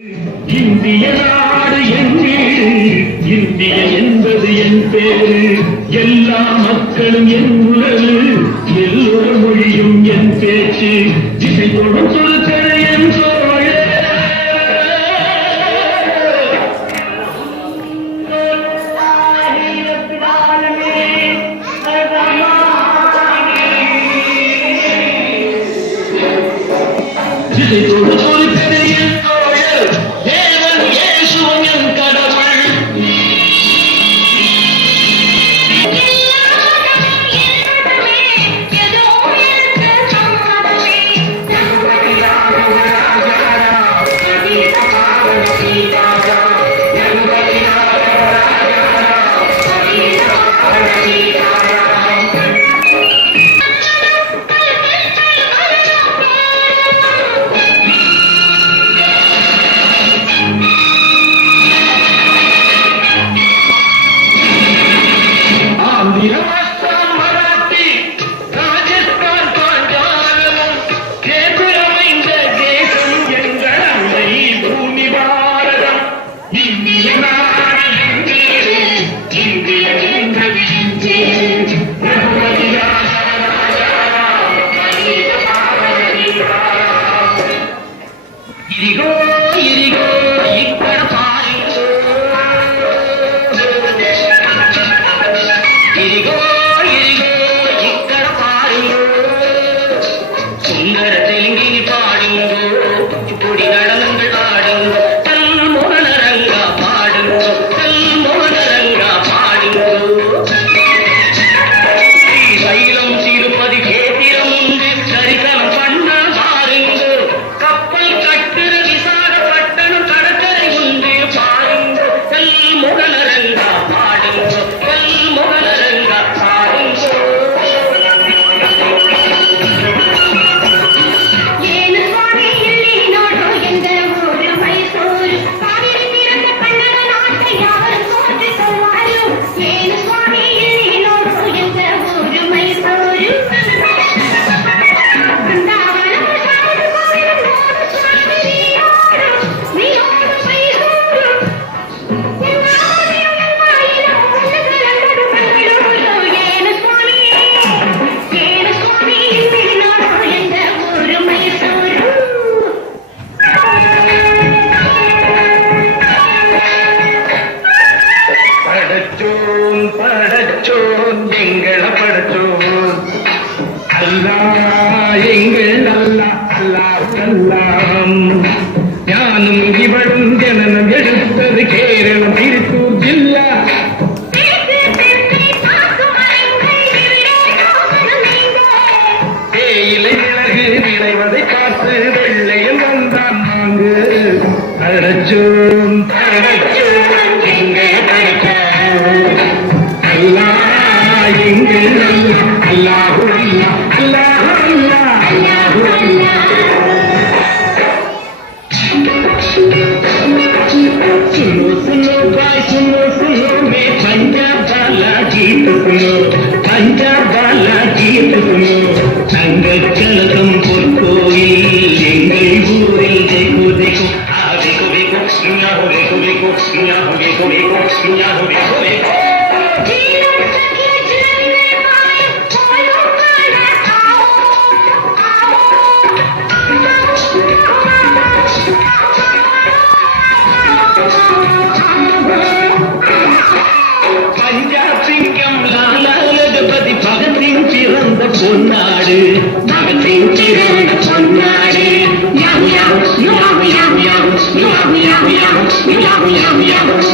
இந்திய நாடு என் வீடு, இந்திய என்பது என் பேரு, எல்லா மக்களும் என் உறவு, எல்லோர் மொழியும் என் பேச்சு, திசை தொடும் சொற்கள் என் சோழ. திசை தொடும் சொற்கள் என் சோழர், தேவன் இயேசுவும் என் கடவுள். ஞானம் இவளும் ஜனனம் எடுத்தது கேரளம் திருப்பூர் ஜில்லா. தேயிலை விலகு விளைவதை பார்த்து வெள்ளையில் வந்தான் வாங்கு. படச்சோம் படச்சோம் எங்கள் படச்சோம் அல்லா எங்கள் அல்லா அல்லா அல்லா அல்லாஹு அல்லா. सुनो सुनो भाई सुनो सुनो मैं पंजाब वाला गीत सुनो, पंजाब वाला गीत सुनो. தங்கச்சலகம் பொற்கோயில் எங்கள் ஊரில் देखो देखो आ देखो देखो सुनाओ देखो देखो सुनाओ देखो देखो सुनाओ देखो देखो. பஞ்சாப் சிங்கம் லாலா லஜபதி பகத்சிங் சிறந்த பொன்னாடு, பகத்சிங் சிறந்த பொன்னாடு. யாவு யாவு யாவு யாவு யாவு யாவு யாவு யாவு யாவு யாவு யாவு